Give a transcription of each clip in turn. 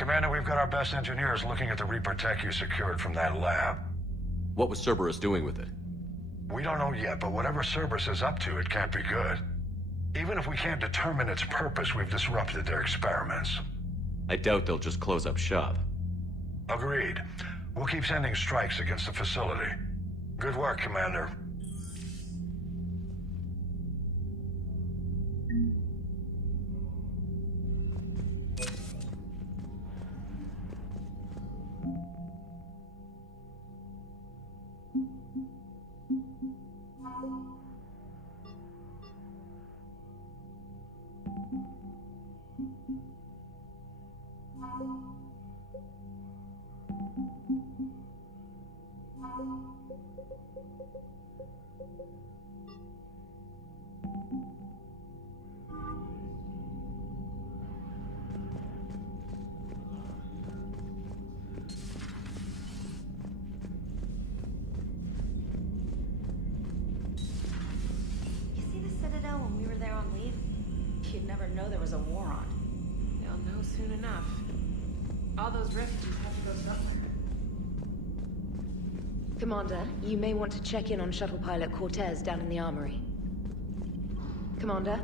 Commander, we've got our best engineers looking at the Reaper tech you secured from that lab. What was Cerberus doing with it? We don't know yet, but whatever Cerberus is up to, it can't be good. Even if we can't determine its purpose, we've disrupted their experiments. I doubt they'll just close up shop. Agreed. We'll keep sending strikes against the facility. Good work, Commander. You'd never know there was a war on. You'll know soon enough. All those refugees have to go somewhere. Commander, you may want to check in on shuttle pilot Cortez down in the armory. Commander?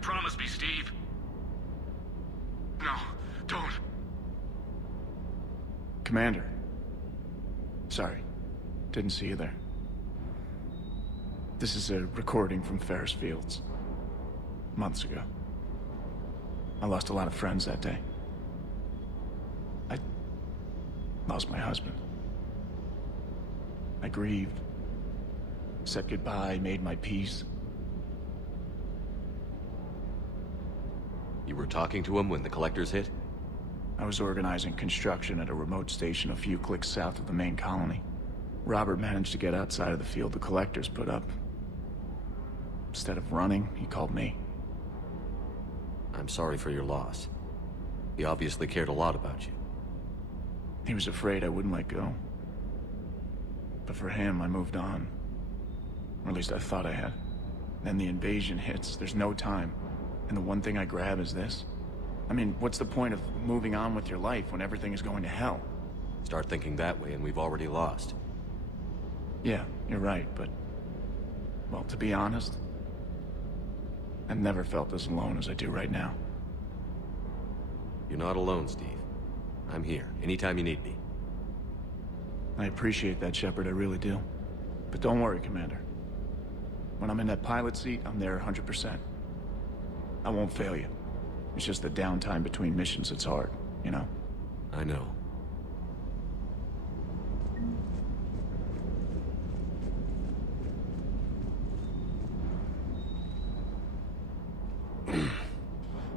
Promise me, Steve. No, don't. Commander. Sorry. Didn't see you there. This is a recording from Ferris Fields. Months ago. I lost a lot of friends that day. I lost my husband. I grieved. Said goodbye, made my peace. You were talking to him when the collectors hit? I was organizing construction at a remote station a few clicks south of the main colony. Robert managed to get outside of the field the collectors put up. Instead of running, he called me. I'm sorry for your loss. He obviously cared a lot about you. He was afraid I wouldn't let go. But for him, I moved on. Or at least I thought I had. Then the invasion hits, there's no time. And the one thing I grab is this. I mean, what's the point of moving on with your life when everything is going to hell? Start thinking that way and we've already lost. Yeah, you're right, but... well, to be honest, I've never felt as alone as I do right now. You're not alone, Steve. I'm here, anytime you need me. I appreciate that, Shepard, I really do. But don't worry, Commander. When I'm in that pilot seat, I'm there 100%. I won't fail you. It's just the downtime between missions that's hard, you know? I know.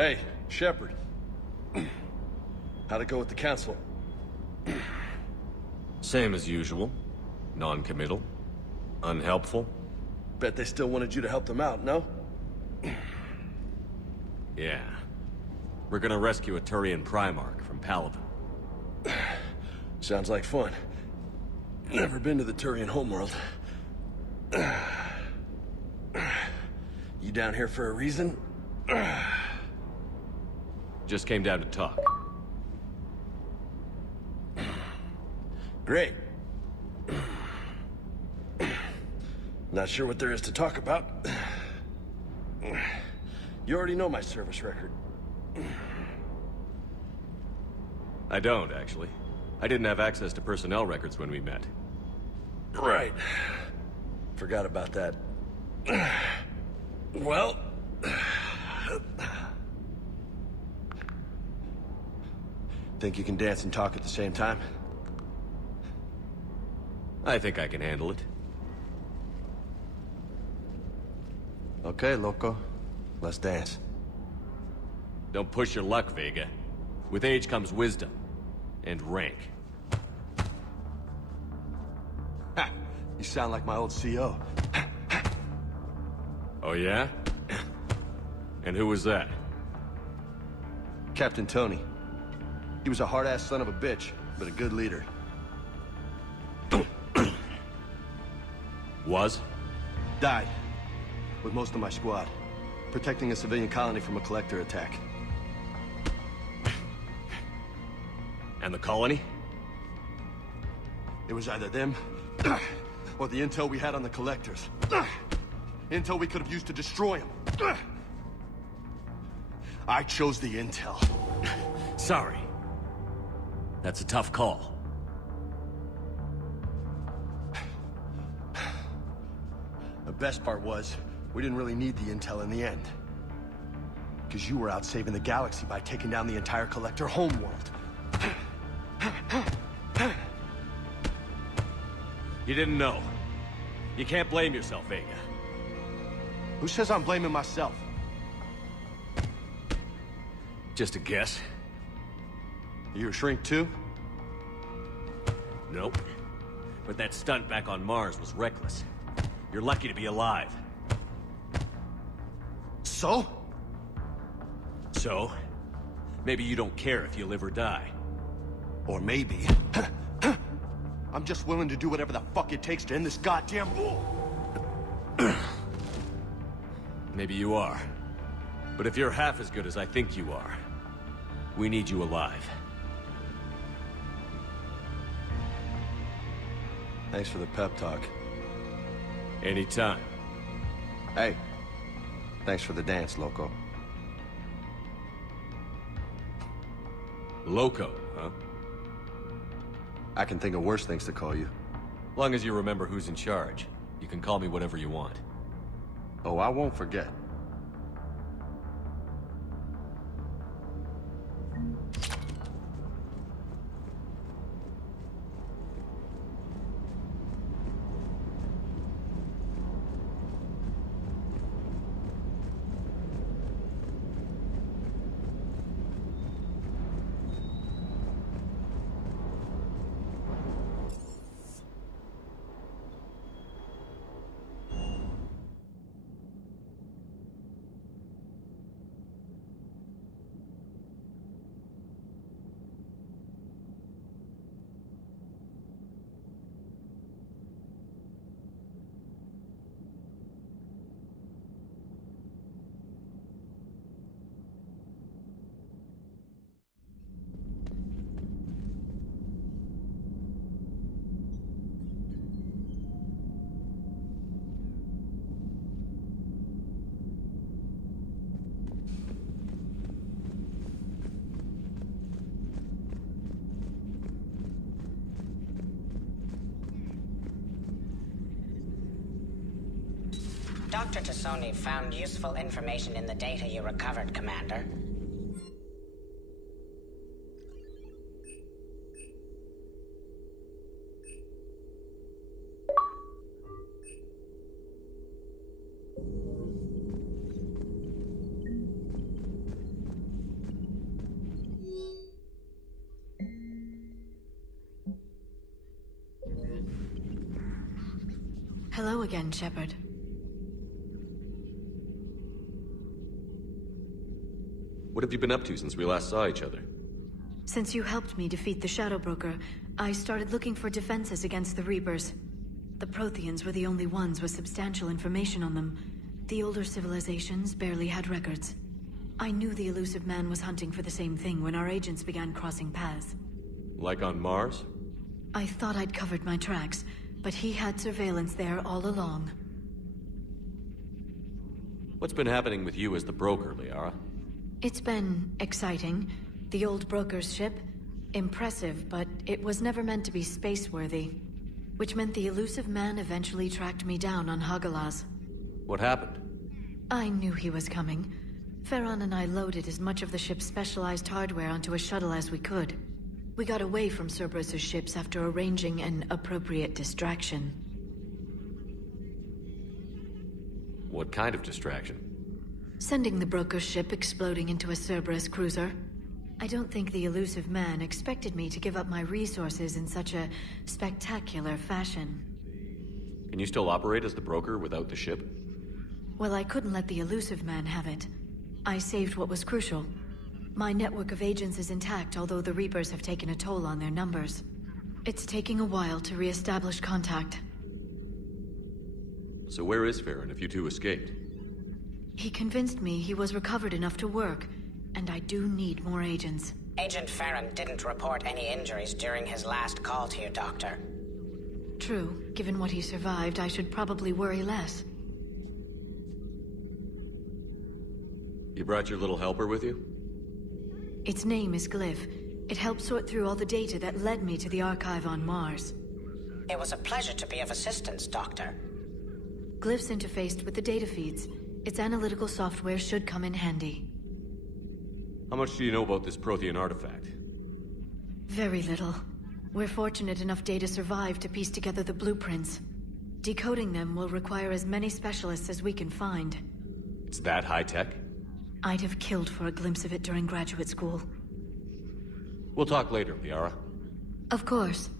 Hey, Shepard. How'd it go with the council? Same as usual. Non-committal. Unhelpful. Bet they still wanted you to help them out, no? Yeah. We're gonna rescue a Turian Primarch from Paladin. Sounds like fun. Never been to the Turian homeworld. You down here for a reason? Just came down to talk. Great. Not sure what there is to talk about. You already know my service record. I don't, actually. I didn't have access to personnel records when we met. Right. Forgot about that. Well... Think you can dance and talk at the same time? I think I can handle it. Okay, loco. Let's dance. Don't push your luck, Vega. With age comes wisdom. And rank. Ha! You sound like my old CO. Oh yeah? And who was that? Captain Tony. He was a hard-ass son of a bitch, but a good leader. Was? Died. With most of my squad. Protecting a civilian colony from a collector attack. And the colony? It was either them, or the intel we had on the collectors. Intel we could have used to destroy them. I chose the intel. Sorry. That's a tough call. The best part was, we didn't really need the intel in the end. Because you were out saving the galaxy by taking down the entire collector homeworld. You didn't know. You can't blame yourself, Vega. Who says I'm blaming myself? Just a guess. You a shrink too? Nope. But that stunt back on Mars was reckless. You're lucky to be alive. So? So? Maybe you don't care if you live or die. Or maybe... I'm just willing to do whatever the fuck it takes to end this goddamn war. Maybe you are. But if you're half as good as I think you are, we need you alive. Thanks for the pep talk. Anytime. Hey, thanks for the dance, loco. Loco, huh? I can think of worse things to call you. Long as you remember who's in charge, you can call me whatever you want. Oh, I won't forget. Dr. Tassoni found useful information in the data you recovered, Commander. Hello again, Shepard. What have you been up to since we last saw each other? Since you helped me defeat the Shadow Broker, I started looking for defenses against the Reapers. The Protheans were the only ones with substantial information on them. The older civilizations barely had records. I knew the elusive man was hunting for the same thing when our agents began crossing paths. Like on Mars? I thought I'd covered my tracks, but he had surveillance there all along. What's been happening with you as the broker, Liara? It's been exciting. The old broker's ship? Impressive, but it was never meant to be space-worthy. Which meant the elusive man eventually tracked me down on Hagalaz. What happened? I knew he was coming. Farron and I loaded as much of the ship's specialized hardware onto a shuttle as we could. We got away from Cerberus' ships after arranging an appropriate distraction. What kind of distraction? Sending the broker's ship exploding into a Cerberus cruiser. I don't think the elusive man expected me to give up my resources in such a spectacular fashion. Can you still operate as the broker without the ship? Well, I couldn't let the elusive man have it. I saved what was crucial. My network of agents is intact, although the Reapers have taken a toll on their numbers. It's taking a while to re-establish contact. So where is Farron if you two escaped? He convinced me he was recovered enough to work, and I do need more agents. Agent Farron didn't report any injuries during his last call to you, Doctor. True. Given what he survived, I should probably worry less. You brought your little helper with you? Its name is Glyph. It helped sort through all the data that led me to the archive on Mars. It was a pleasure to be of assistance, Doctor. Glyph's interfaced with the data feeds. Its analytical software should come in handy. How much do you know about this Prothean artifact? Very little. We're fortunate enough data survived to piece together the blueprints. Decoding them will require as many specialists as we can find. It's that high-tech? I'd have killed for a glimpse of it during graduate school. We'll talk later, Liara. Of course.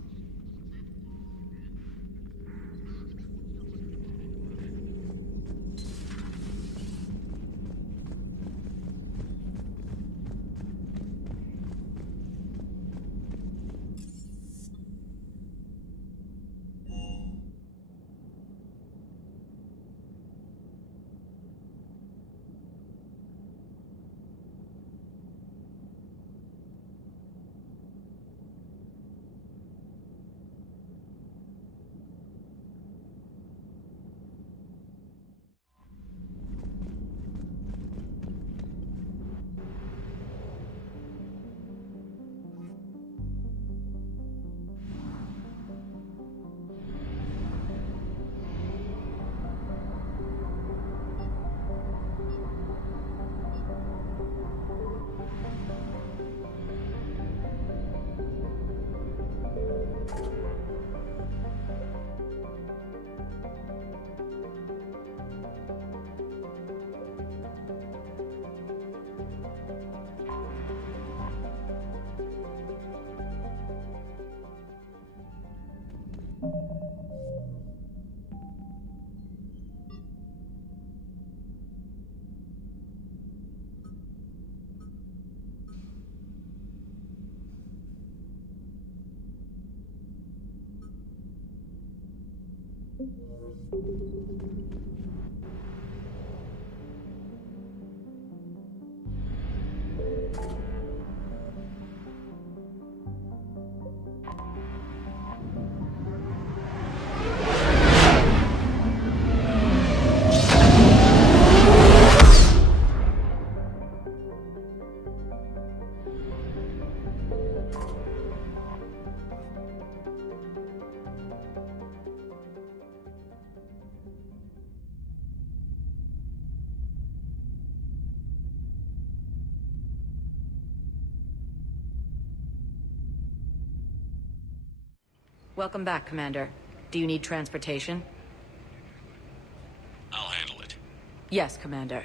Welcome back, Commander. Do you need transportation? I'll handle it. Yes, Commander.